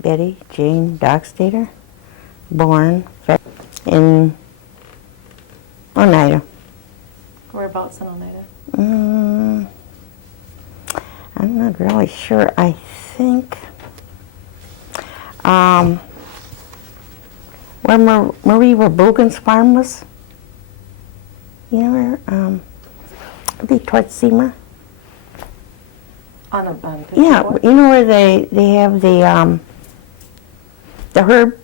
Betty J Doxtator, born in Oneida. Whereabouts in Oneida? I'm not really sure. I think where Marie Verbogen's farm was. You know where? It'd be towards Seymour. On 54? Yeah, you know where they have the herb,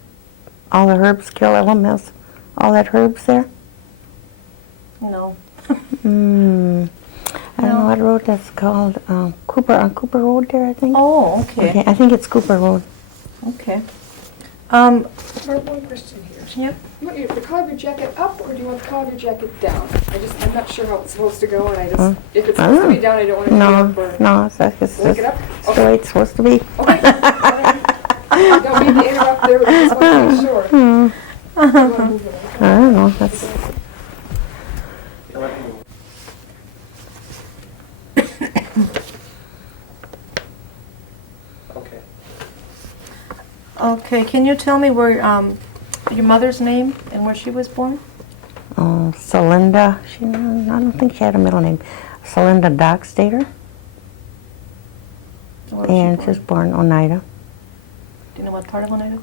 all the herbs, kill elements, all that herbs there? No. I don't know what road that's called. Cooper, on Cooper Road there, I think. Oh, okay. I think it's Cooper Road. Okay. One question here. Yep. You want the collar of your jacket up, or do you want the collar of your jacket down? I'm not sure how it's supposed to go, and if it's supposed to be down, I don't want to be up or... No, it's just Link it up? the way it's supposed to be. Okay. I don't mean to interrupt there, but I just want to make sure. You want to move it, okay? I don't know. That's Okay. Okay, can you tell me where your mother's name and where she was born? Celinda. I don't think she had a middle name. Celinda Doxtator. Where was And she she was born in Oneida. Do you know what part of Oneida?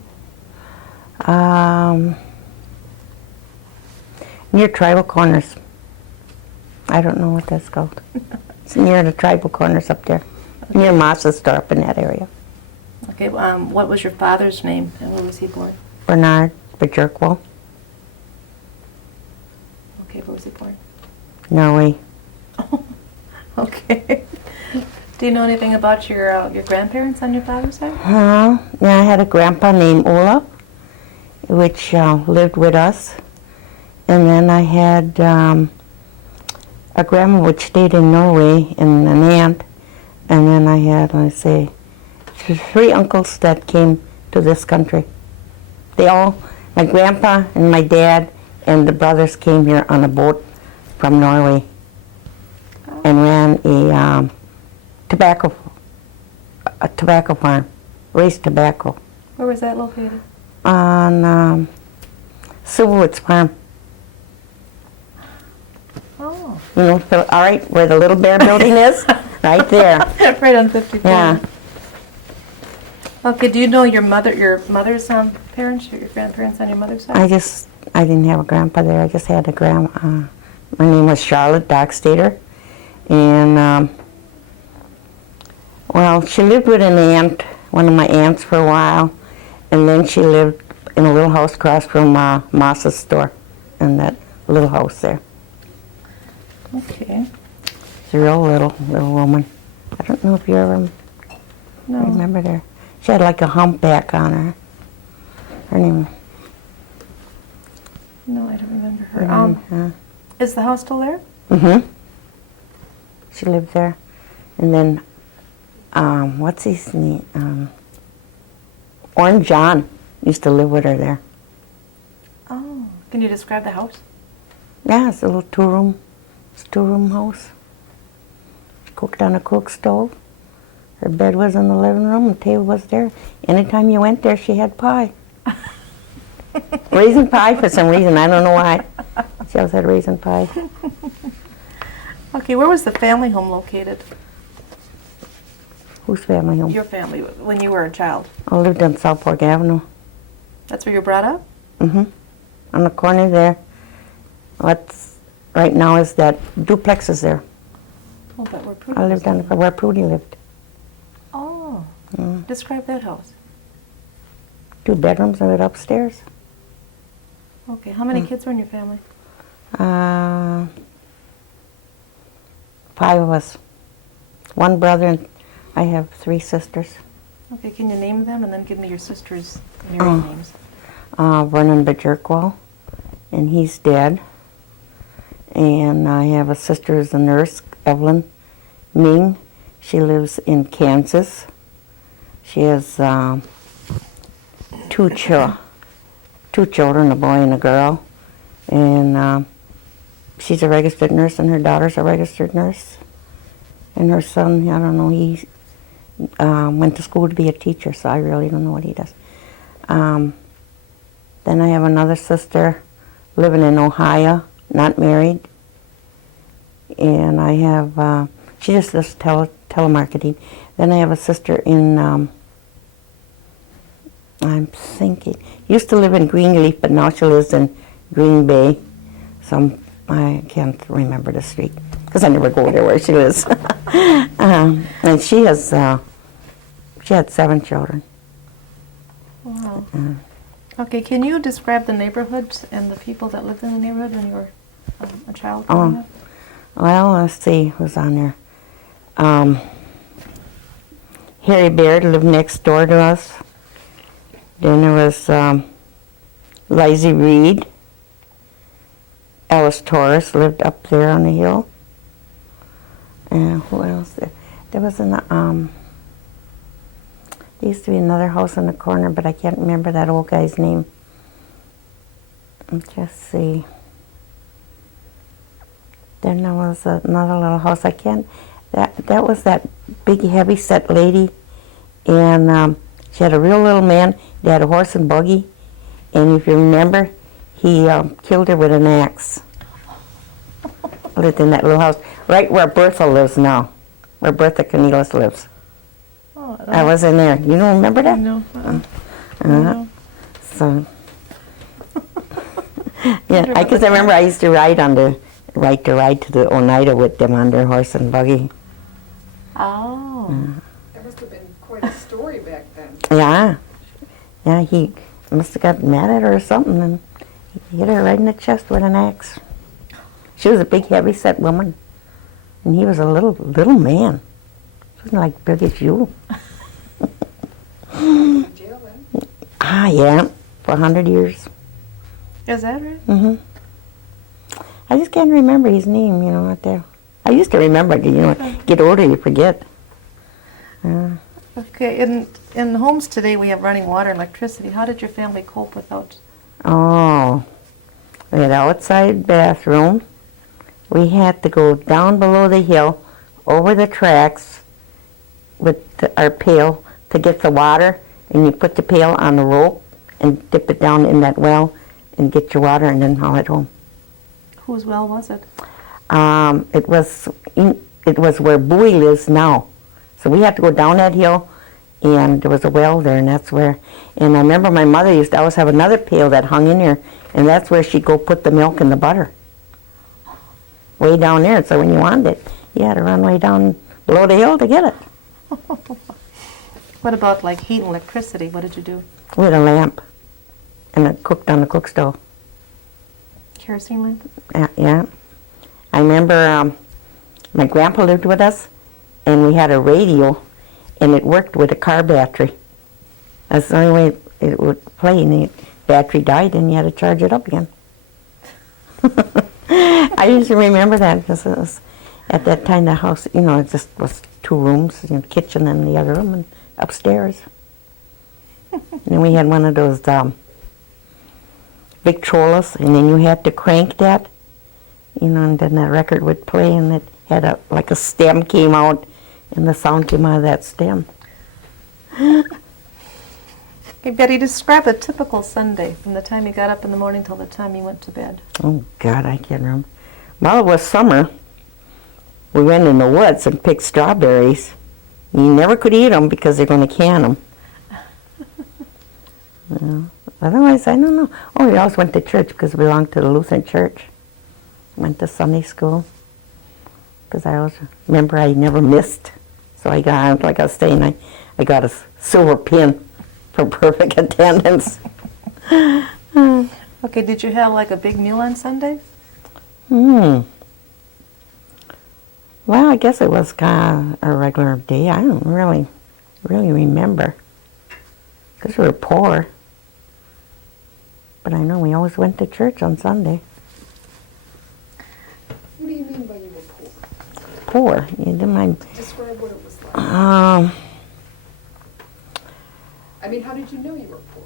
Near Tribal Corners. I don't know what that's called. It's near the Tribal Corners up there. Near Moss's store up in that area. Okay, what was your father's name and where was he born? Bernard Bajirkwell, Okay, where was he born? Norway. Okay. Do you know anything about your grandparents on your father's side? Yeah, I had a grandpa named Ola, which lived with us. And then I had a grandma which stayed in Norway and an aunt. And then I had, let's say, 3 uncles that came to this country. They all, my grandpa and my dad and the brothers came here on a boat from Norway and ran a tobacco farm, raised tobacco. Where was that located? On Silverwood's farm. Oh. You know, so, all right, where the Little Bear building is? Right there. Right on 54. Yeah. Okay, do you know your mother's parents, or your grandparents on your mother's side? I didn't have a grandpa there. I just had a grandma. My name was Charlotte Doxtator. And, well, she lived with an aunt, one of my aunts for a while. And then she lived in a little house across from Moss's store, in that little house there. Okay. She's a real little woman. I don't know if you ever No. remember her. She had like a humpback on her. Her name. No, I don't remember her. Is the house still there? Mm-hmm. She lived there. And then, what's his name? Orange John used to live with her there. Oh. Can you describe the house? Yeah, it's a little two-room house. She cooked on a cook stove. Her bed was in the living room, the table was there. Anytime you went there, she had pie. Raisin pie for some reason, I don't know why. She always had raisin pie. Okay, where was the family home located? Whose family home? Your family, when you were a child. I lived on South Fork Avenue. That's where you were brought up? Mm-hmm. On the corner there. What's right now is that duplex is there. Oh, but where Prudy I lived on where Prudy lived. Oh. Mm. Describe that house. 2 bedrooms and it upstairs. Okay, how many kids were in your family? 5 of us. 1 brother and I have 3 sisters. Okay, can you name them and then give me your sister's married names? Vernon Bajirkwell, and he's dead. And I have a sister who's a nurse, Evelyn Ming. She lives in Kansas. She has 2 children, a boy and a girl. And she's a registered nurse, and her daughter's a registered nurse. And her son, I don't know, he went to school to be a teacher, so I really don't know what he does. Then I have another sister living in Ohio, not married. And I have, she just does telemarketing. Then I have a sister in, I'm thinking, used to live in Greenleaf, but now she lives in Green Bay. I can't remember the street, because I never go there where she lives. And she had 7 children. Wow. Okay, can you describe the neighborhood and the people that lived in the neighborhood when you were a child growing up? Well, let's see who's on there. Harry Baird lived next door to us. Then there was Lizy Reed. Alice Torres lived up there on the hill. And who else? There was there used to be another house in the corner, but I can't remember that old guy's name. Let's just see. Then there was another little house. I can't. That was that big, heavy-set lady, and she had a real little man. They had a horse and buggy, and if you remember, he killed her with an axe. Lived in that little house, right where Bertha lives now, where Bertha Cornelius lives. Oh, I was in there. You don't remember that? No. No. So, yeah, because I remember I used to ride to the Oneida with them on their horse and buggy. Oh. That must have been quite a story back then. Yeah, he must have got mad at her or something, and he hit her right in the chest with an axe. She was a big, heavy-set woman, and he was a little man. He wasn't like big as you. In jail then? Yeah, for 100 years. Is that right? Mm-hmm. I just can't remember his name, out there. I used to remember, get older, you forget. Okay, in homes today we have running water and electricity. How did your family cope without? Oh, we had an outside bathroom. We had to go down below the hill, over the tracks with our pail to get the water, and you put the pail on the rope and dip it down in that well and get your water and then haul it home. Whose well was it? It was where Bowie lives now. So we had to go down that hill, and there was a well there, and that's where. And I remember my mother used to always have another pail that hung in there, and that's where she'd go put the milk and the butter. Way down there, so when you wanted it, you had to run way down below the hill to get it. What about like heat and electricity? What did you do? With a lamp, and it cooked on the cook stove. Kerosene lamp? Yeah. I remember my grandpa lived with us, and we had a radio, and it worked with a car battery. That's the only way it would play, and the battery died, and you had to charge it up again. I used to remember that, because it was, at that time the house, it just was 2 rooms, kitchen and the other room, and upstairs. And then we had one of those Victrolas, and then you had to crank that, and then the record would play, and it had like a stem came out, and the sound came out of that stem. Hey, Betty, describe a typical Sunday from the time you got up in the morning till the time you went to bed. Oh, God, I can't remember. Well, it was summer. We went in the woods and picked strawberries. You never could eat them because they're going to can them. Otherwise, I don't know. Oh, we always went to church because we belonged to the Lutheran church. Went to Sunday school because I always remember I never missed. So I got, like I was saying, I got a silver pin for perfect attendance. Okay, did you have like a big meal on Sunday? Well, I guess it was kind of a regular day. I don't really remember because we were poor. But I know we always went to church on Sunday. What do you mean by you were poor? Poor? You didn't mind? Describe what it was like. I mean, how did you know you were poor?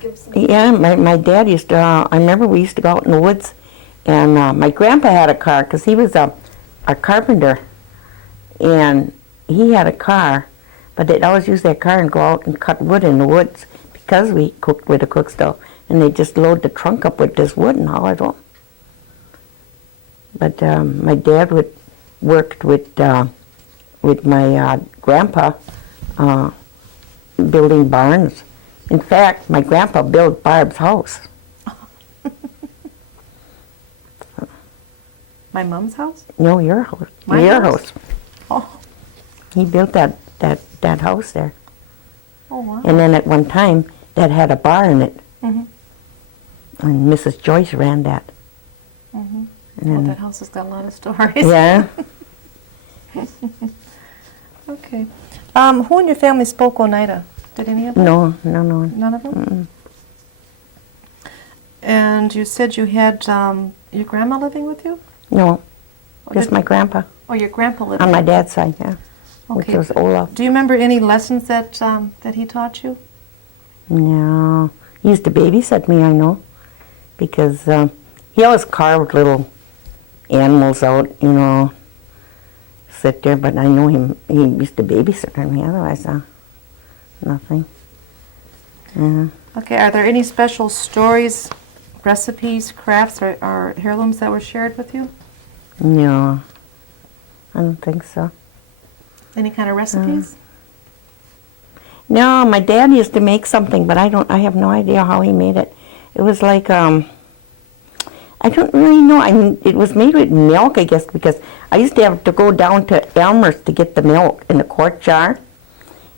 Give us some. Yeah, my dad used to, I remember we used to go out in the woods, and my grandpa had a car because he was a carpenter, and he had a car, But they'd always use their car and go out and cut wood in the woods because we cooked with a cook stove. And they'd just load the trunk up with this wood and haul it home. But my dad worked with my grandpa building barns. In fact, my grandpa built Barb's house. My mom's house? No, your house. My your house? house. Oh, He built that house there. oh wow. And then at one time, that had a bar in it. Mm-hmm. And Mrs. Joyce ran that. Mm-hmm. And Well, then, that house has got a lot of stories. yeah. Okay. Who in your family spoke Oneida? Did any of them? No. None of them? And you said you had your grandma living with you? No, Or just did- my grandpa Oh, your grandpa lived on my with you. dad's side, yeah. Which Okay. was Olaf. Do you remember any lessons that he taught you? No. He used to babysit me, I know. Because he always carved little animals out, sit there. But I know he used to babysit me, otherwise nothing. Yeah. Okay, are there any special stories, recipes, crafts, or heirlooms that were shared with you? No, I don't think so. Any kind of recipes? No, my dad used to make something, but I have no idea how he made it. It was like, I don't really know. It was made with milk, I guess, because I used to have to go down to Elmer's to get the milk in the quart jar.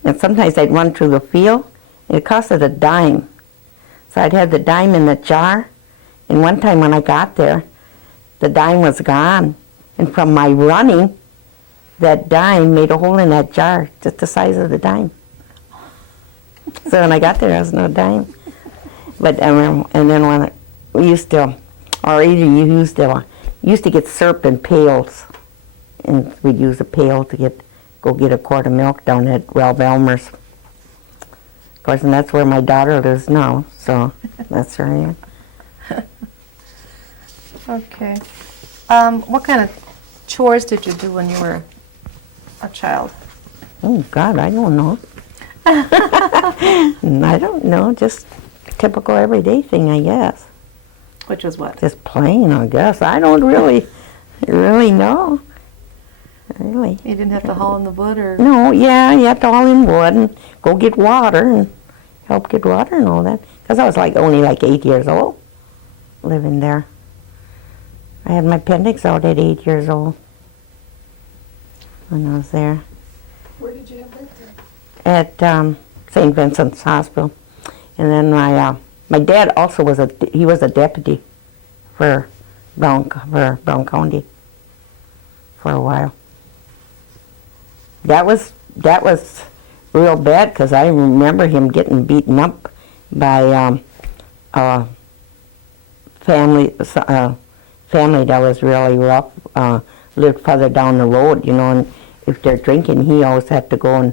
And sometimes I'd run through the field, and it costed a dime. So I'd have the dime in the jar. And one time when I got there, the dime was gone. And from my running, that dime made a hole in that jar, just the size of the dime. So when I got there, there was no dime. But and then when we used to, or either you used to get syrup in pails, and we'd use a pail to go get a quart of milk down at Ralph Elmer's. Of course, and that's where my daughter lives now, so that's her. Okay. What kind of chores did you do when you were a child? Oh God, I don't know. I don't know, just typical everyday thing, I guess. Which was what? Just plain, I guess. I don't really know. Really. You didn't have to haul in the wood or... No, yeah, you have to haul in wood and go get water and help get water and all that. Because I was only 8 years old living there. I had my appendix out at 8 years old when I was there. Where did you have that At then? St. Vincent's Hospital. And then my dad also was a deputy for Brown County for a while. That was real bad because I remember him getting beaten up by family that was really rough. Lived further down the road, and if they're drinking, he always had to go and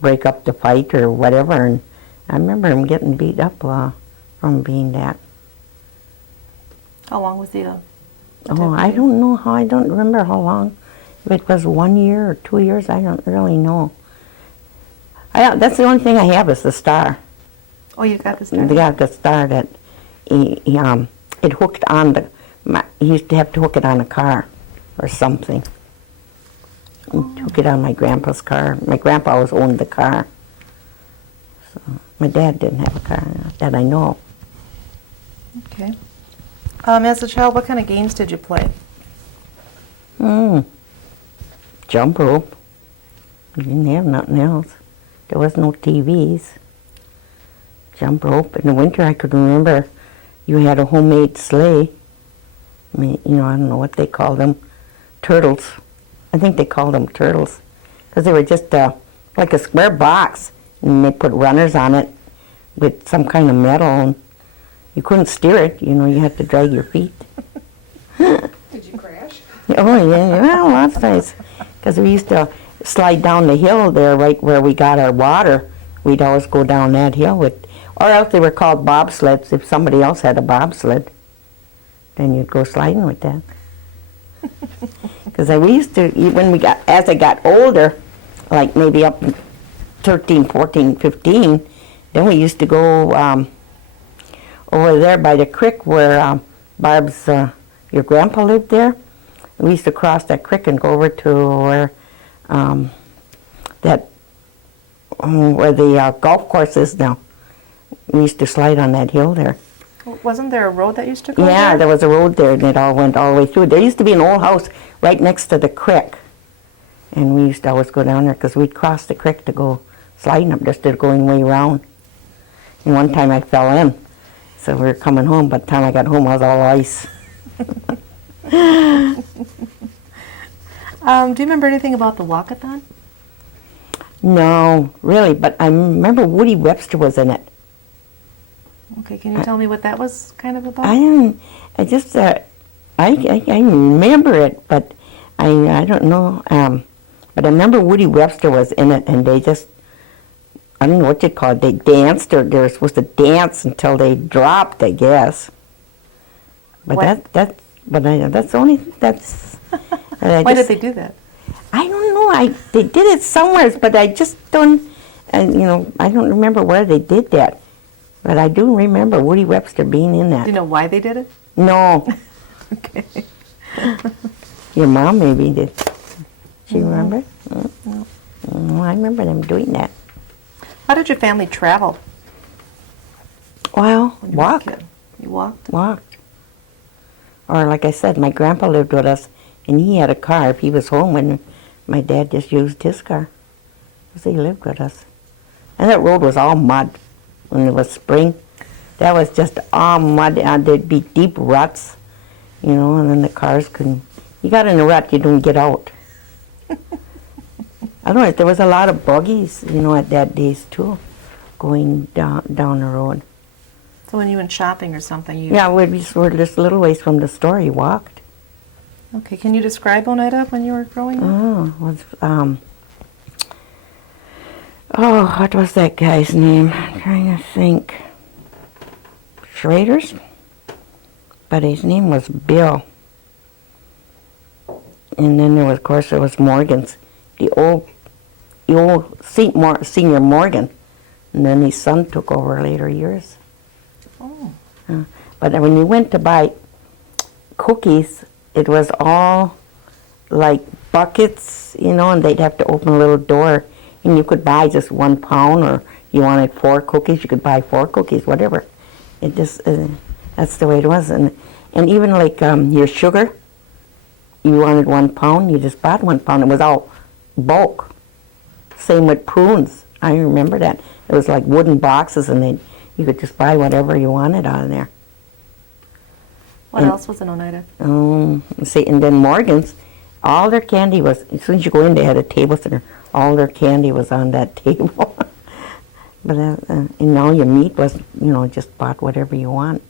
break up the fight or whatever. And I remember him getting beat up from being that. How long was he Oh, I don't know how. I don't remember how long. If it was 1 year or 2 years, I don't really know. That's the only thing I have is the star. Oh, you got the star? Yeah, the star that it hooked on he used to have to hook it on a car or something. He took it on my grandpa's car. My grandpa always owned the car. So my dad didn't have a car that I know. Okay. As a child, what kind of games did you play? Jump rope. We didn't have nothing else. There was no TVs. Jump rope. In the winter, I could remember you had a homemade sleigh. I mean, I don't know what they called them. Turtles. I think they called them turtles. Because they were just like a square box. And they put runners on it with some kind of metal. And you couldn't steer it. You had to drag your feet. Did you crash? Oh, yeah. Well, that's nice. Because we used to slide down the hill there right where we got our water. We'd always go down that hill or else they were called bobsleds. If somebody else had a bobsled, then you'd go sliding with that. Because we used to, as I got older, like maybe up 13, 14, 15, then we used to go over there by the creek where Barb's, your grandpa lived there. We used to cross that creek and go over to where where the golf course is now. We used to slide on that hill there. Wasn't there a road that used to go Yeah, there was a road there, and it all went all the way through. There used to be an old house right next to the creek, and we used to always go down there because we'd cross the creek to go sliding up just instead of going way around. And one time I fell in, so we were coming home. By the time I got home, I was all ice. Do you remember anything about the walkathon? No, really, but I remember Woody Webster was in it. Okay, can you tell me what that was kind of about? I remember it, but I don't know. But I remember Woody Webster was in it, and they just, I don't know what they call it. They danced, or they were supposed to dance until they dropped, I guess. But What? that's the only that's. Why did they do that? I don't know. They did it somewhere, but I just don't. And I don't remember where they did that. But I do remember Woody Webster being in that. Do you know why they did it? No. Okay. Your mom maybe did. She remember? No, I remember them doing that. How did your family travel? Well, when you were a walk. kid? You walked? Walked. Or like I said, my grandpa lived with us, and he had a car. If he was home, when my dad just used his car, because he lived with us. And that road was all mud when it was spring. That was just all mud, and there'd be deep ruts, and then the cars couldn't. You got in a rut, you don't get out. I don't know, there was a lot of buggies, at that days too, going down the road. So when you went shopping or something, you... Yeah, we're just a little ways from the store. He walked. Okay, can you describe Oneida when you were growing up? What was that guy's name? I'm trying to think. Schrader's? But his name was Bill. And then there was Morgan's. The old senior Morgan. And then his son took over later years. Oh. But when you went to buy cookies, it was all like buckets, and they'd have to open a little door, and you could buy just 1 pound, or you wanted 4 cookies, you could buy 4 cookies, whatever. It just, that's the way it was. And even like your sugar, you wanted 1 pound, you just bought 1 pound. It was all bulk. Same with prunes. I remember that. It was like wooden boxes, and you could just buy whatever you wanted out of there. What else was in Oneida? And then Morgan's, all their candy was, as soon as you go in, they had a table center. All their candy was on that table. But and all your meat was, just bought whatever you want.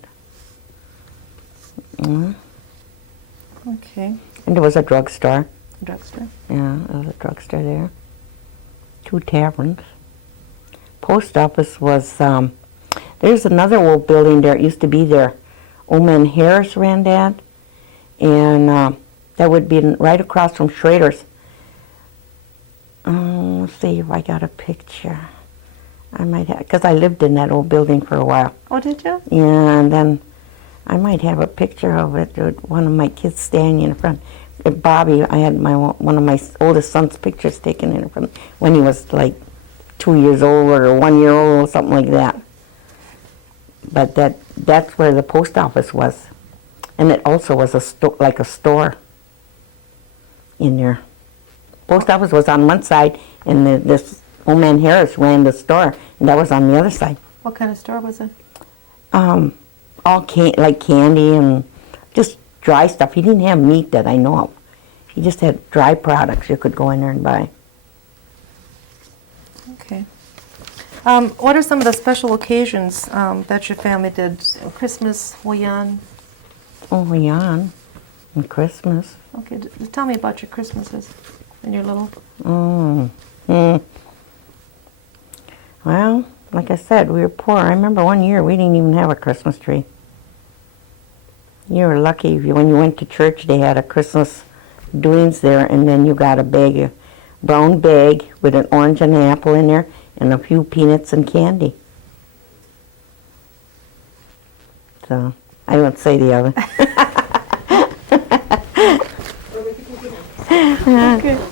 Okay. And there was a drugstore. Drugstore? Yeah, there was a drugstore there. 2 taverns. Post office was, there's another old building there. It used to be there. Old Man Harris ran that. And that would be right across from Schrader's. Let's see if I got a picture. I might have, because I lived in that old building for a while. Oh, did you? Yeah, and then I might have a picture of it with one of my kids standing in front. Bobby, I had one of my oldest son's pictures taken in front when he was like 2 years old or 1 year old or something like that. But that's where the post office was. And it also was like a store in there. Post office was on one side, and this old man Harris ran the store, and that was on the other side. What kind of store was it? All like candy and just dry stuff. He didn't have meat that I know of. He just had dry products you could go in there and buy. Okay. What are some of the special occasions that your family did? Christmas, Wayan? Oh, Wayan and Christmas. Okay, tell me about your Christmases when you're little. Well, like I said, we were poor. I remember one year we didn't even have a Christmas tree. You were lucky when you went to church. They had a Christmas doings there, and then you got a bag of brown bag with an orange and an apple in there and a few peanuts and candy. So I won't say the other.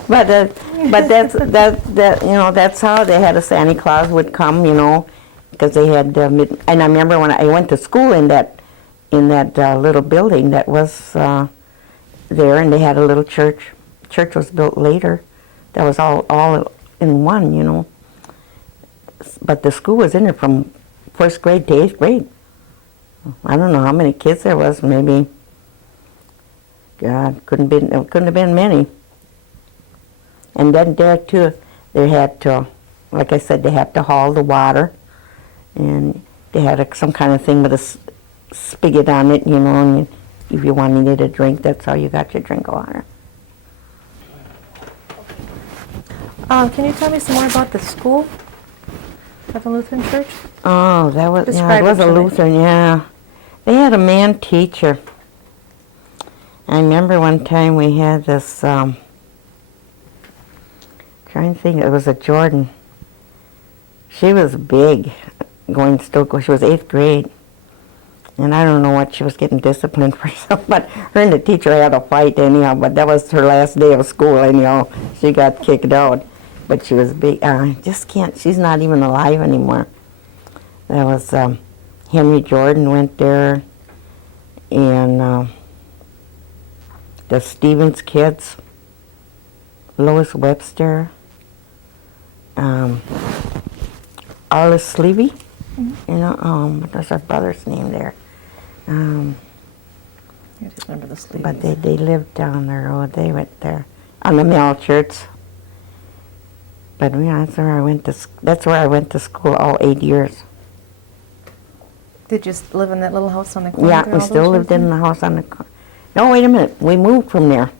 But that's how they had a Santa Claus would come, because they had and I remember when I went to school in that little building that was there, and they had a little church. Church was built later. That was all in one, But the school was in there from 1st grade to 8th grade. I don't know how many kids there was. Maybe, God, couldn't have been many. And then there too, they had to, like I said, they had to haul the water, and they had some kind of thing with a spigot on it, and if you wanted a drink, that's how you got your drink of water. Can you tell me some more about the school at the Lutheran church? Oh, it was Describe a it to me. Lutheran, yeah. They had a man teacher. I remember one time we had this, trying to think, it was a Jordan. She was big, she was 8th grade. And I don't know what she was getting disciplined for, but her and the teacher had a fight anyhow, but that was her last day of school anyhow. She got kicked out, but she was big. She's not even alive anymore. That was Henry Jordan went there, and the Stevens kids, Lois Webster, Arliss Sleevey, what was her brother's name there? I just remember the sleeves. But they lived down the road. They went there on the Melcherts. But that's where I went to school all 8 years. Did you live in that little house on the corner? Yeah, there we all still those lived years? in the house on the corner. No, wait a minute. We moved from there.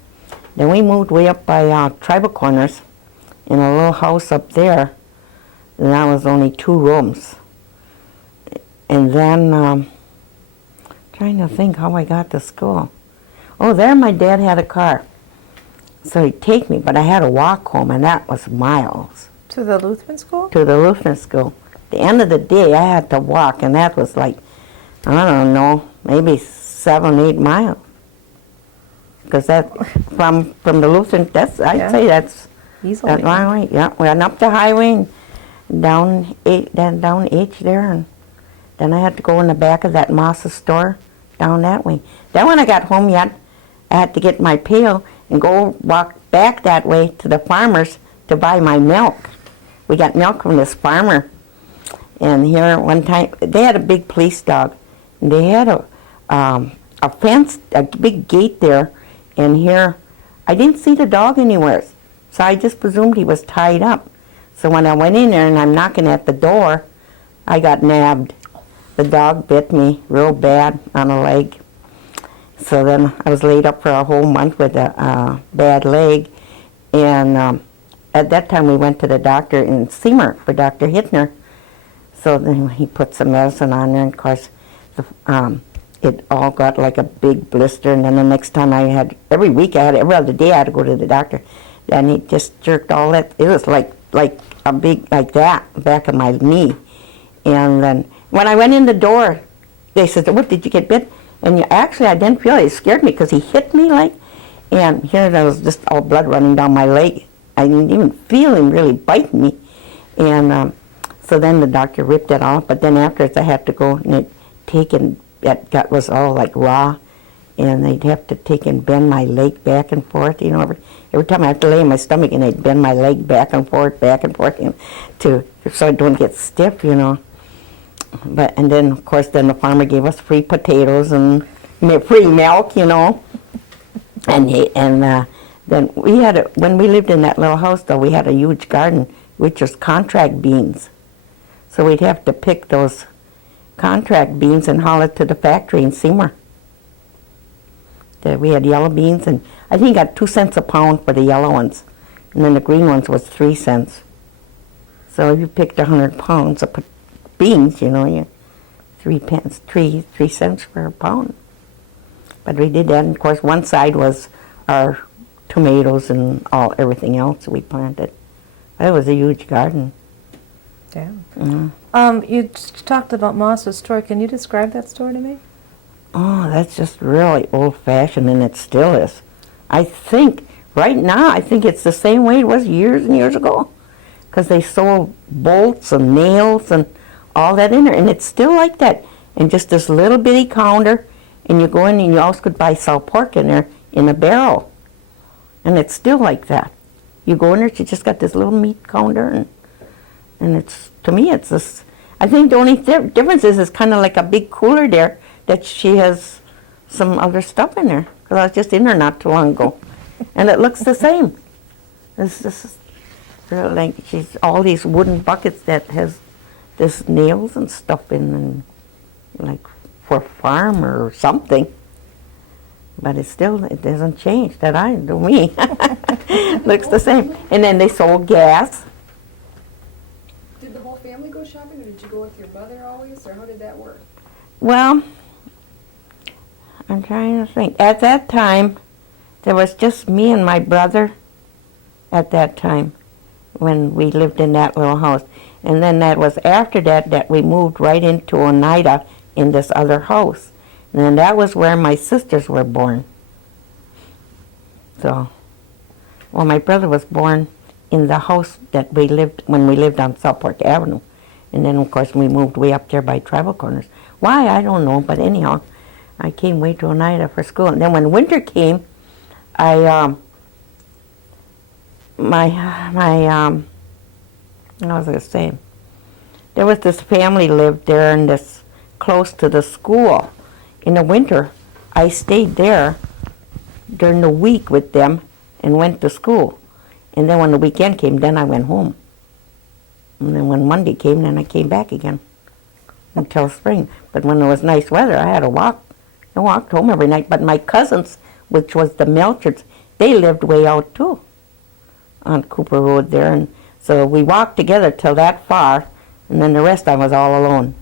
Then we moved way up by Tribal Corners in a little house up there. And that was only 2 rooms. And then, trying to think how I got to school. Oh, there my dad had a car. So he'd take me, but I had to walk home, and that was miles. To the Lutheran school? To the Lutheran school. The end of the day, I had to walk, and that was like, I don't know, maybe 7, 8 miles. Because that, from the Lutheran, I'd say that's Easily. that long way. Yeah, we went up the highway, and down H there, and then I had to go in the back of that Moss's store, down that way. Then when I got home I had to get my pail and go walk back that way to the farmer's to buy my milk. We got milk from this farmer. And here one time, they had a big police dog. And they had a fence, a big gate there. And here, I didn't see the dog anywhere. So I just presumed he was tied up. So when I went in there and I'm knocking at the door, I got nabbed. The dog bit me real bad on a leg. So then I was laid up for a whole month with a bad leg. And at that time we went to the doctor in Seymour for Dr. Hittner. So then he put some medicine on there, and of course it all got like a big blister. And then the next time every other day I had to go to the doctor. Then he just jerked all that. It was like a big, like that, back of my knee. And then when I went in the door, they said, "What, did you get bit?" And actually, I didn't feel it. It scared me because he hit me and here there was just all blood running down my leg. I didn't even feel him really biting me. And so then the doctor ripped it off. But then afterwards, I had to go and that gut was all like raw. And they'd have to take and bend my leg back and forth. Every time I have to lay on my stomach, and they'd bend my leg back and forth, so it don't get stiff, But and then of course the farmer gave us free potatoes and free milk, And then when we lived in that little house, though, we had a huge garden, which was contract beans. So we'd have to pick those contract beans and haul it to the factory in Seymour. We had yellow beans, and I think I got 2 cents a pound for the yellow ones, and then the green ones was 3 cents. So if you picked 100 pounds of beans, you 3 cents for a pound. But we did that, and of course one side was our tomatoes and everything else we planted. It was a huge garden. Yeah. Mm. You talked about Moss's store. Can you describe that store to me? Oh, that's just really old-fashioned, and it still is. I think, right now, I think it's the same way it was years and years ago. Because they sold bolts and nails and all that in there, and it's still like that. And just this little bitty counter, and you go in and you also could buy salt pork in there in a barrel. And it's still like that. You go in there, you just got this little meat counter, and it's, to me, it's this, I think the only difference is it's kind of like a big cooler there that she has some other stuff in there. Because I was just in there not too long ago. And it looks the same. It's just like she's all these wooden buckets that has this nails and stuff in them, like for farm or something. But it doesn't change that I do me. Looks the same. And then they sold gas. Did the whole family go shopping, or did you go with your mother always, or how did that work? Well, I'm trying to think. At that time, there was just me and my brother at that time when we lived in that little house. And then that was after that we moved right into Oneida in this other house. And then that was where my sisters were born. So, well, my brother was born in the house that we lived when we lived on South Park Avenue. And then, of course, we moved way up there by Tribal Corners. Why, I don't know, but anyhow, I came way to Oneida for school. And then when winter came, what was I going to say? There was this family lived there and this close to the school. In the winter, I stayed there during the week with them and went to school. And then when the weekend came, then I went home. And then when Monday came, then I came back again until spring. But when it was nice weather, I had to walk. I walked home every night. But my cousins, which was the Melchards, they lived way out too on Cooper Road there. And so we walked together till that far, and then the rest I was all alone.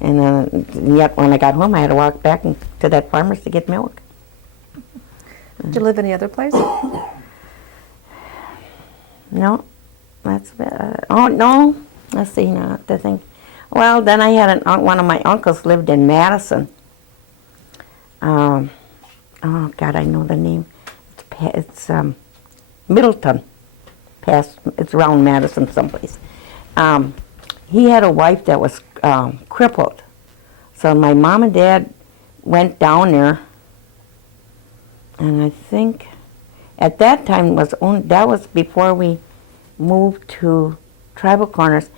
And then yet when I got home, I had to walk back to that farmer's to get milk. Did you live any other place? No, that's oh no. Let's see now. I think. Well, then I had one of my uncles lived in Madison. Oh God, I know the name. It's Middleton. It's around Madison someplace. He had a wife that was crippled, so my mom and dad went down there, and I think at that time that was before we moved to Tribal Corners.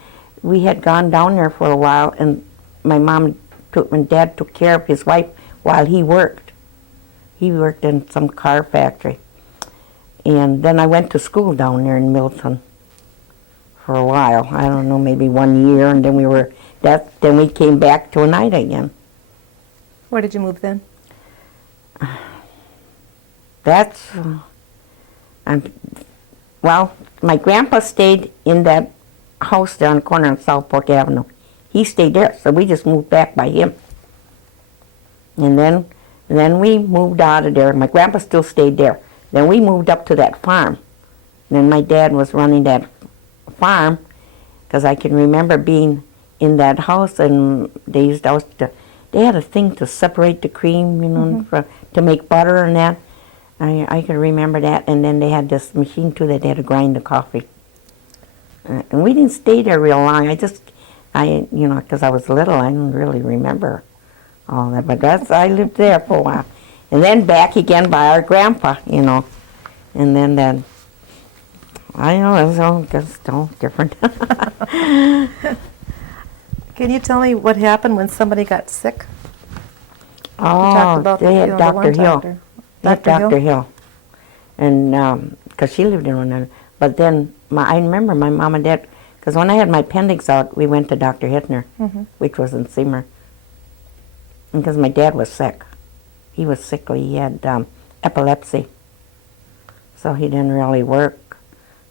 We had gone down there for a while, and my mom and dad took care of his wife while he worked. He worked in some car factory. And then I went to school down there in Milton for a while. I don't know, maybe 1 year, and then we came back to Oneida again. Where did you move then? That's, well, my grandpa stayed in that house down the corner on South Park Avenue. He stayed there, so we just moved back by him. And then we moved out of there. My grandpa still stayed there. Then we moved up to that farm. And then my dad was running that farm, because I can remember being in that house, and they had a thing to separate the cream, to make butter and that. I can remember that. And then they had this machine too that they had to grind the coffee. And we didn't stay there real long. Because I was little, I don't really remember all that. But I lived there for a while. And then back again by our grandpa, And then I know, it's all different. Can you tell me what happened when somebody got sick? Oh, they had Dr. Hill. Dr. Hill. And because she lived in Oneida. But then I remember my mom and dad, because when I had my appendix out, we went to Dr. Hittner, which was in Seymour. And because my dad was sick. He was sickly. He had epilepsy. So he didn't really work.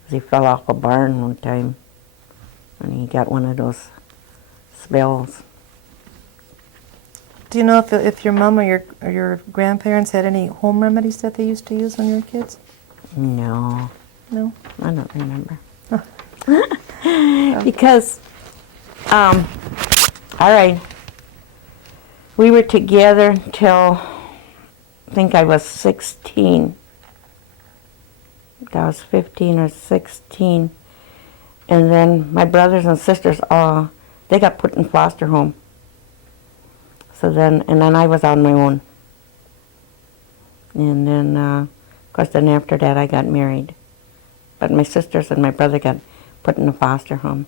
He fell off a barn one time. And he got one of those spells. Do you know if your mom or your grandparents had any home remedies that they used to use when you were kids? No, No? I don't remember. Because, all right, we were together until I think I was 16. I was 15 or 16. And then my brothers and sisters, they got put in foster home. So then I was on my own. And then, of course, then after that I got married. But my sisters and my brother got put in a foster home.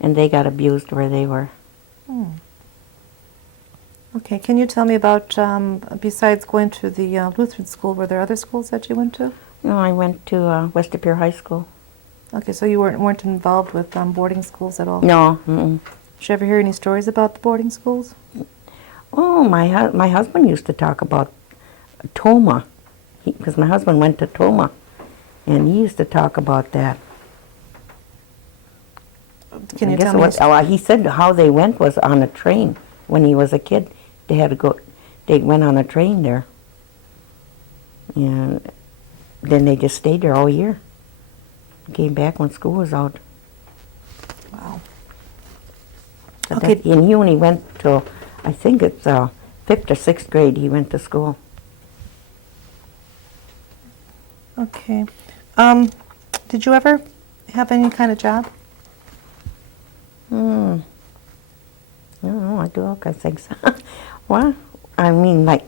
And they got abused where they were. Okay, can you tell me about, besides going to the Lutheran school, were there other schools that you went to? No, I went to West Appear High School. Okay, so you weren't involved with boarding schools at all? No. Mm-mm. Did you ever hear any stories about the boarding schools? Oh, my husband used to talk about Toma, because my husband went to Toma, and he used to talk about that. Can you I guess tell me? it was, he said how they went was on a train when he was a kid. They had to go. They went on a train there, and then they just stayed there all year. Came back when school was out. Wow. But Okay. And he only went till, I think it's 5th or 6th grade he went to school. Okay. Did you ever have any kind of job? I don't know, I do all kinds of things. Well, I mean, like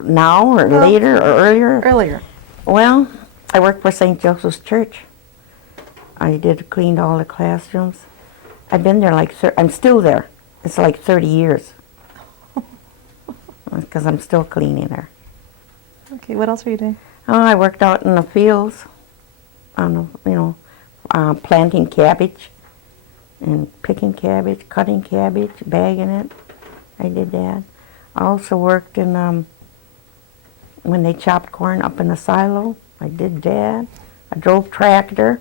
now or Well, later or earlier? Earlier. Well, I worked for St. Joseph's Church. I cleaned all the classrooms. I've been there I'm still there. It's like 30 years. Because I'm still cleaning there. Okay, what else were you doing? Oh, I worked out in the fields, planting cabbage and picking cabbage, cutting cabbage, bagging it. I did that. I also worked in, when they chopped corn up in the silo. I did that. I drove tractor.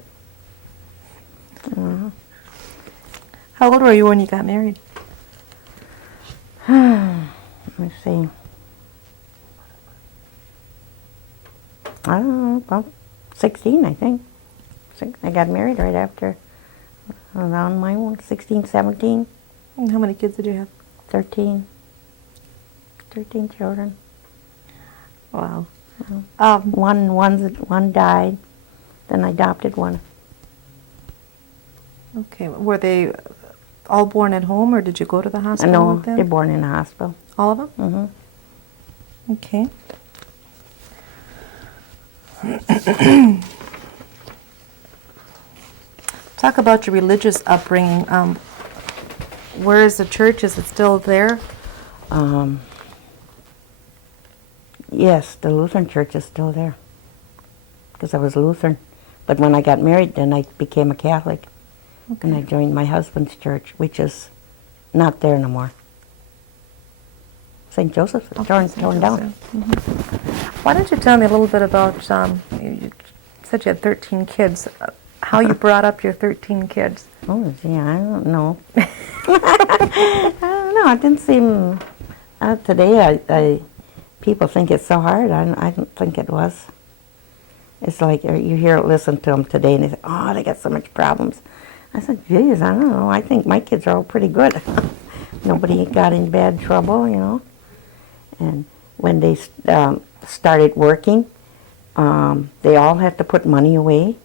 How old were you when you got married? Let me see. I don't know, about 16, I think. I got married right after, around my own, 16, 17, And how many kids did you have? 13. 13 children. Wow. One died, then I adopted one. Okay, were they all born at home, or did you go to the hospital No, with them? they're born in a hospital. All of them? Mm-hmm. Okay. Talk about your religious upbringing. Where is the church? Is it still there? Yes, the Lutheran church is still there. Because I was Lutheran. But when I got married, then I became a Catholic. Okay. And I joined my husband's church, which is not there no more. St. Joseph's is torn down. Why don't you tell me a little bit about, you said you had 13 kids, how you brought up your 13 kids? Oh, yeah, I don't know. I don't know, it didn't seem, today people think it's so hard. I don't think it was. It's like you listen to them today and they say, oh, they got so much problems. I said, geez, I don't know, I think my kids are all pretty good. Nobody got in bad trouble, And when they started working, they all had to put money away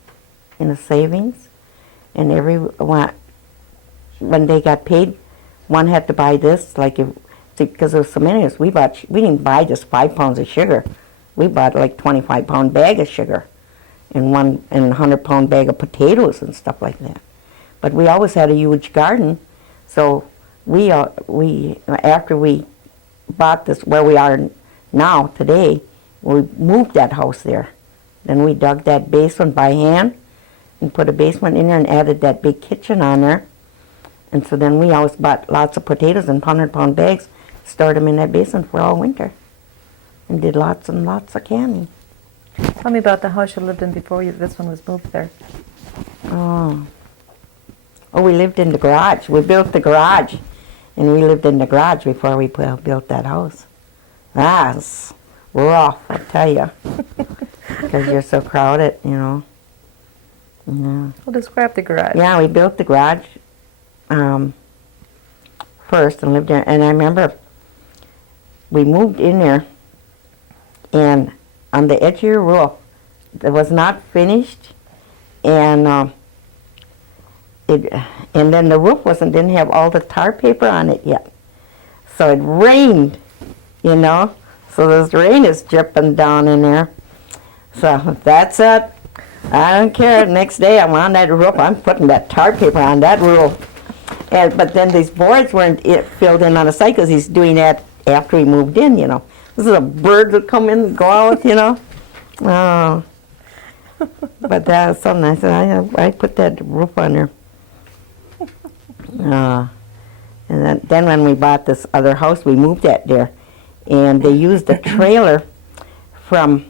in a savings. And when they got paid, one had to buy this, because there was so many of us, we didn't buy just 5 pounds of sugar. We bought like 25-pound bag of sugar and 100-pound bag of potatoes and stuff like that. But we always had a huge garden, so we after we bought this where we are now today, we moved that house there. Then we dug that basement by hand and put a basement in there and added that big kitchen on there. And so then we always bought lots of potatoes in 100-pound bags, stored them in that basement for all winter, and did lots and lots of canning. Tell me about the house you lived in before this one was moved there. Oh, we lived in the garage. We built the garage, And we lived in the garage before we built that house. That's rough, I tell you. Because you're so crowded, you know. Yeah. Well, describe the garage. Yeah, we built the garage first and lived there. And I remember we moved in there, and on the edge of your roof, it was not finished, and then the roof didn't have all the tar paper on it yet. So it rained, you know. So this rain is dripping down in there. So that's it. I don't care. Next day I'm on that roof. I'm putting that tar paper on that roof. But then these boards weren't filled in on the side because he's doing that after he moved in, you know. This is a bird would come in and go out, you know. Oh. But that was something. I said, I put that roof on there. And then when we bought this other house, we moved that there. And they used a trailer from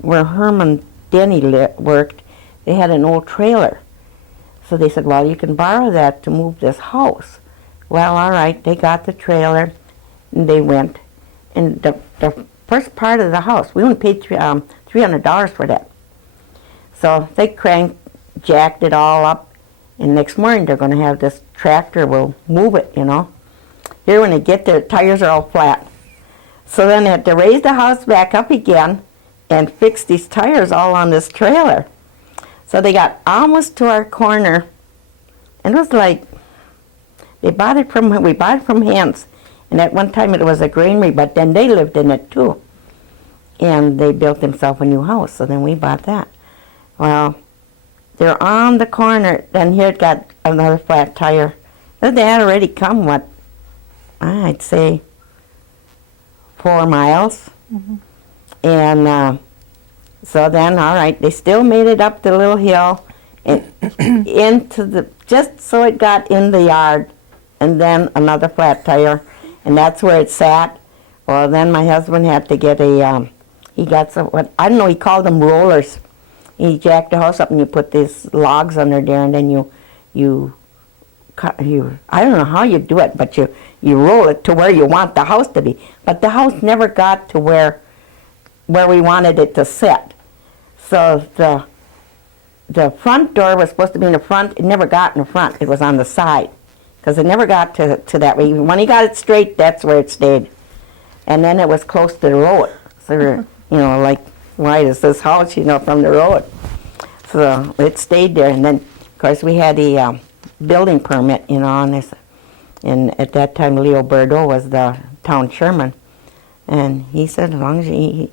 where Herman Denny worked. They had an old trailer. So they said, well, you can borrow that to move this house. Well, all right, they got the trailer, and they went. And the first part of the house, we only paid $300 for that. So they jacked it all up, and next morning they're going to have this tractor will move it, you know. Here when they get there, the tires are all flat. So then they had to raise the house back up again and fix these tires all on this trailer. So they got almost to our corner, and it was like, we bought it from Hans. And at one time it was a granary, but then they lived in it too. And they built themselves a new house, so then we bought that. Well, they're on the corner, then here it got another flat tire. They had already come, I'd say 4 miles. Mm-hmm. And so then, all right, they still made it up the little hill and just so it got in the yard, and then another flat tire. And that's where it sat. Well, then my husband had to get he got some, I don't know, he called them rollers. He jacked the house up and you put these logs under there, and then you I don't know how you do it, but you roll it to where you want the house to be. But the house never got to where we wanted it to sit. So the front door was supposed to be in the front. It never got in the front. It was on the side. Because it never got to that way. When he got it straight, that's where it stayed. And then it was close to the road. So, you know, like, wide as this house, you know, from the road. So it stayed there. And then, of course, we had a building permit, you know, on this. And at that time, Leo Bordeaux was the town chairman. And he said as long as he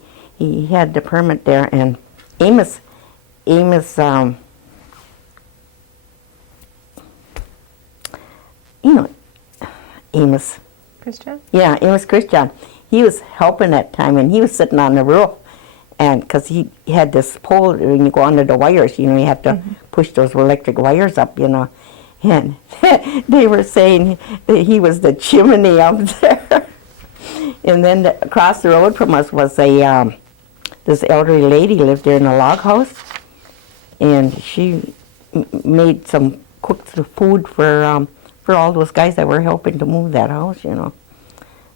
had the permit there. And Amos you know, Amos. Christian? Yeah, Amos Christian. He was helping that time, and he was sitting on the roof, and because he had this pole, when you go under the wires, you know, you have to push those electric wires up, you know. And they were saying that he was the chimney up there. And then across the road from us was this elderly lady lived there in a log house, and she cooked the food for all those guys that were helping to move that house, you know.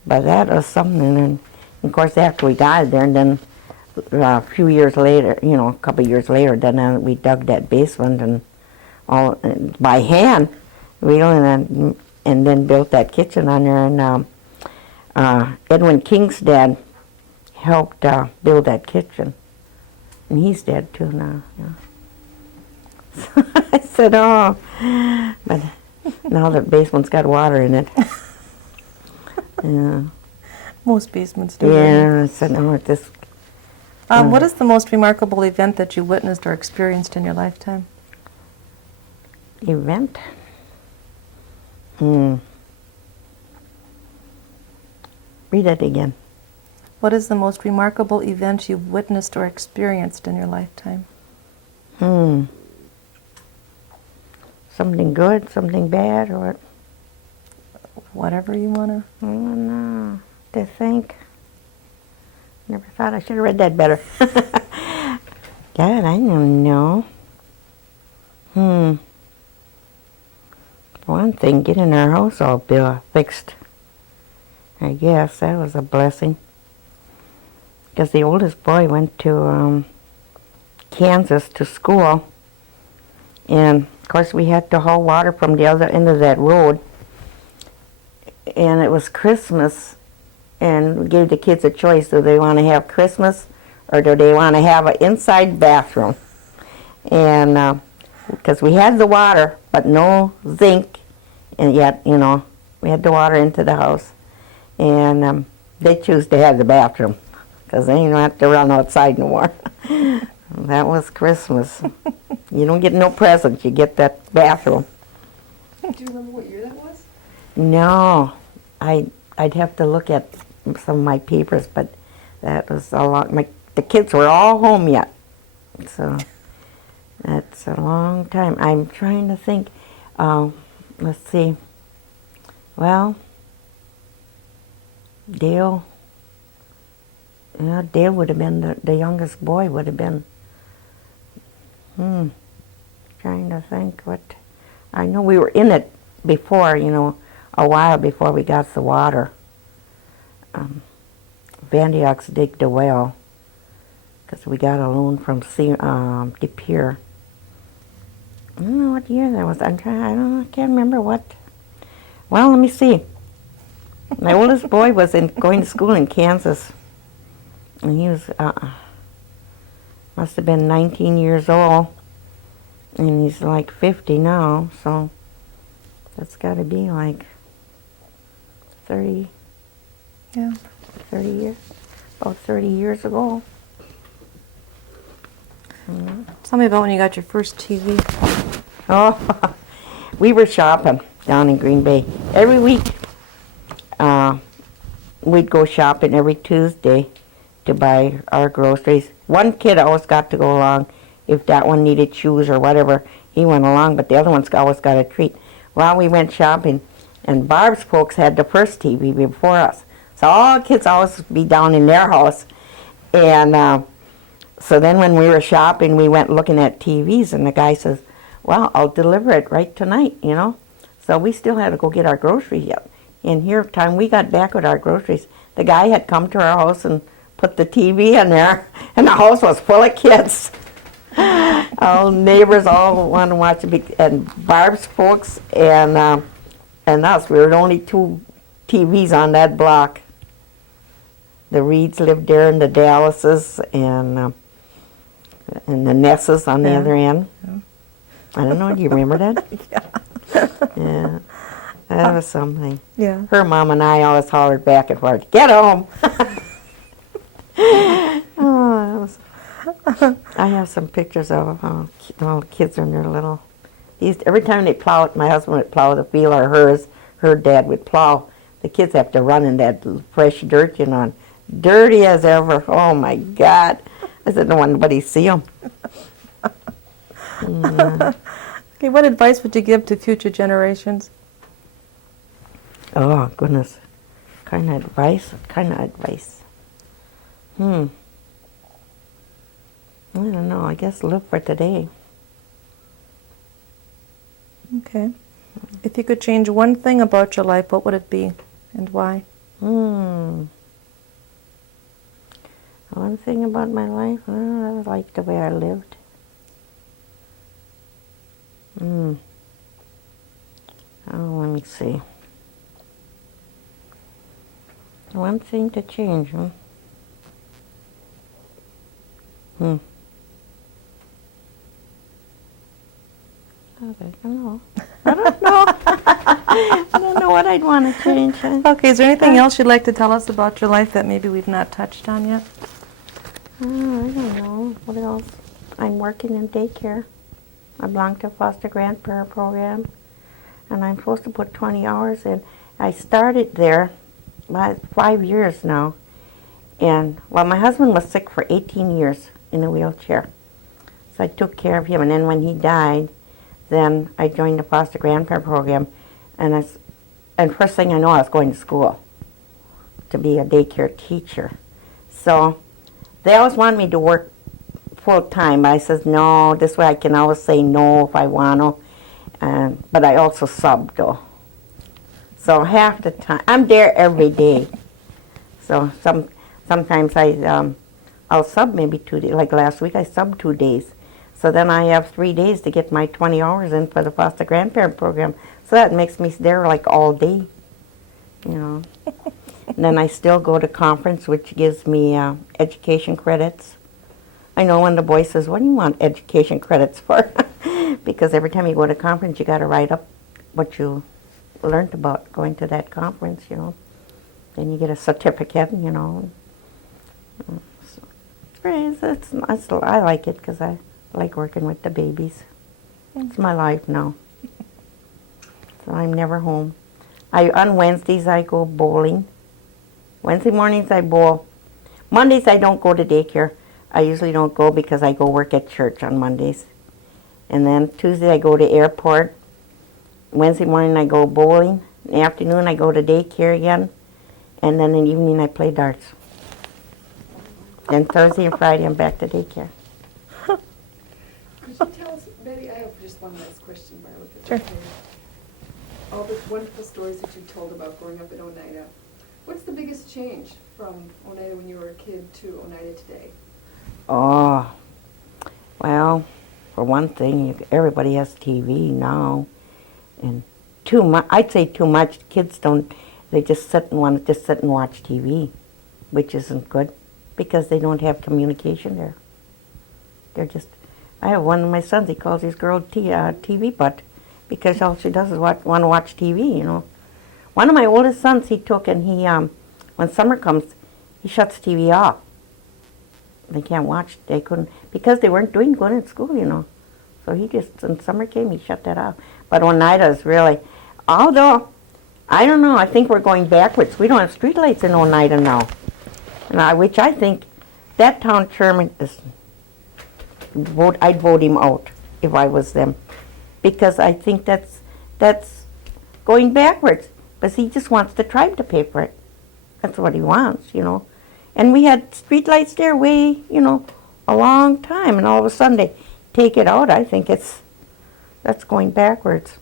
But that was something. And of course, after we got there, and then a few years later, you know, a couple of years later, then we dug that basement and all by hand, and then built that kitchen on there. And Edwin King's dad helped build that kitchen, and he's dead too now. Yeah. So I said, oh, but now the basement's got water in it. Yeah. Most basements do. Yeah, I said, no, this. What is the most remarkable event that you witnessed or experienced in your lifetime? Event? Read it again. What is the most remarkable event you've witnessed or experienced in your lifetime? Something good, something bad, or what? Whatever you want to. Oh, no. To think. Never thought I should have read that better. God, I don't know. For one thing, getting our house all fixed. I guess that was a blessing. Because the oldest boy went to Kansas to school. And, of course, we had to haul water from the other end of that road. And it was Christmas. And we gave the kids a choice. Do they want to have Christmas or do they want to have an inside bathroom? And because we had the water, but no zinc. And yet, you know, we had the water into the house. And they choose to have the bathroom because they don't have to run outside no more. That was Christmas. You don't get no presents, you get that bathroom. Do you remember what year that was? No, I'd have to look at some of my papers, but that was a long, the kids were all home yet. So that's a long time. I'm trying to think, let's see, well, Dale would have been, the youngest boy would have been, trying to think what, I know we were in it before, you know, a while before we got the water. Van Ox digged a well because we got a loan from De Pere. I don't know what year that was. I can't remember what. Well, let me see. My oldest boy was going to school in Kansas, and he was must have been 19 years old, and he's like 50 now. So that's got to be like 30. Yeah. 30 years, about 30 years ago. Tell me about when you got your first TV. Oh, we were shopping down in Green Bay. Every week, we'd go shopping every Tuesday to buy our groceries. One kid always got to go along. If that one needed shoes or whatever, he went along, but the other one's always got a treat. Well, we went shopping, and Barb's folks had the first TV before us. So all the kids always be down in their house. And so then when we were shopping, we went looking at TVs, and the guy says, well, I'll deliver it right tonight, you know. So we still had to go get our groceries yet. And here, time we got back with our groceries, the guy had come to our house and put the TV in there, and the house was full of kids. All neighbors all wanted to watch it, and Barb's folks and us. We were the only two TVs on that block. The Reeds lived there, and the Dallases, and the Nesses on the other end. Yeah. I don't know. Do you remember that? Yeah. Yeah, that was something. Yeah. Her mom and I always hollered back and forth, "Get home!" Oh, that was. I have some pictures of all the kids when they're little. Every time they plow it, my husband would plow the field, or her dad would plow. The kids have to run in that fresh dirt, you know, dirty as ever. Oh my God! I said, "No one, nobody see them." Okay, what advice would you give to future generations? Oh goodness, kind of advice. I don't know. I guess live for today. Okay. If you could change one thing about your life, what would it be and why? One thing about my life, I like the way I lived. Oh, let me see. One thing to change, huh? I don't know. I don't know. I don't know what I'd want to change. Okay, is there anything else you'd like to tell us about your life that maybe we've not touched on yet? I don't know. What else? I'm working in daycare. I belong to a foster grandparent program, and I'm supposed to put 20 hours in. I started there 5 years now, and well, my husband was sick for 18 years in a wheelchair, so I took care of him. And then when he died, then I joined the foster grandparent program, and first thing I know, I was going to school to be a daycare teacher. So they always wanted me to work full time. I says no. This way I can always say no if I want to. But I also sub though. So half the time, I'm there every day. So sometimes I'll sub maybe 2 days. Like last week I subbed 2 days. So then I have 3 days to get my 20 hours in for the foster grandparent program. So that makes me there like all day, you know. And then I still go to conference, which gives me education credits. I know when the boy says, what do you want education credits for? Because every time you go to conference, you got to write up what you learned about going to that conference, you know. Then you get a certificate, you know. So, I like it because I like working with the babies. It's my life now. So I'm never home. On Wednesdays, I go bowling. Wednesday mornings, I bowl. Mondays, I don't go to daycare. I usually don't go because I go work at church on Mondays. And then Tuesday, I go to airport. Wednesday morning, I go bowling. In the afternoon, I go to daycare again. And then in the evening, I play darts. Then Thursday and Friday, I'm back to daycare. Could you tell us, Betty, I have just one last question while I look at Sure. your hair. All the wonderful stories that you told about growing up in Oneida. What's the biggest change from Oneida when you were a kid to Oneida today? Oh, well, for one thing, everybody has TV now. And too much, I'd say too much. Kids they just sit and want to just sit and watch TV, which isn't good because they don't have communication there. I have one of my sons, he calls his girl TV butt because all she does is want to watch TV, you know. One of my oldest sons, he took and when summer comes, he shuts TV off. They can't watch, they couldn't, because they weren't doing good in school, you know. So when summer came, he shut that off. But Oneida is really, although, I don't know, I think we're going backwards. We don't have streetlights in Oneida now. Which I think that town chairman I'd vote him out if I was them. Because I think that's going backwards. But he just wants the tribe to pay for it. That's what he wants, you know. And we had streetlights there way, you know, a long time. And all of a sudden they take it out. I think that's going backwards.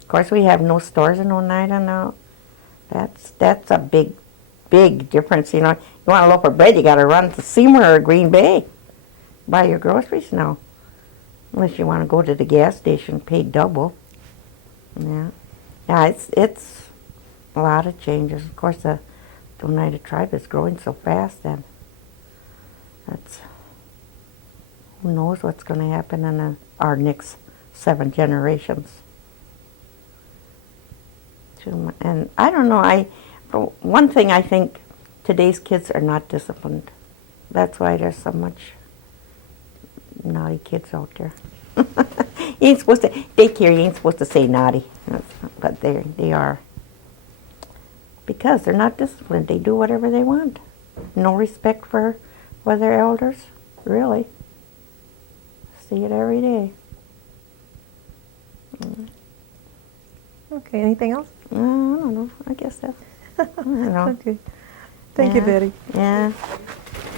Of course, we have no stores in Oneida now. That's a big difference, you know. You want a loaf of bread, you got to run to Seymour or Green Bay. Buy your groceries now. Unless you want to go to the gas station, pay double. Yeah. Yeah, it's a lot of changes. Of course, the Oneida tribe is growing so fast that who knows what's going to happen in our next 7 generations. And I don't know, for one thing, I think today's kids are not disciplined. That's why there's so much naughty kids out there. You ain't supposed to, daycare, you ain't supposed to say naughty, but they are. Because they're not disciplined. They do whatever they want. No respect for their elders, really. See it every day. Okay, anything else? I don't know. I guess that's, I don't know. Okay. Thank you, Betty. Yeah.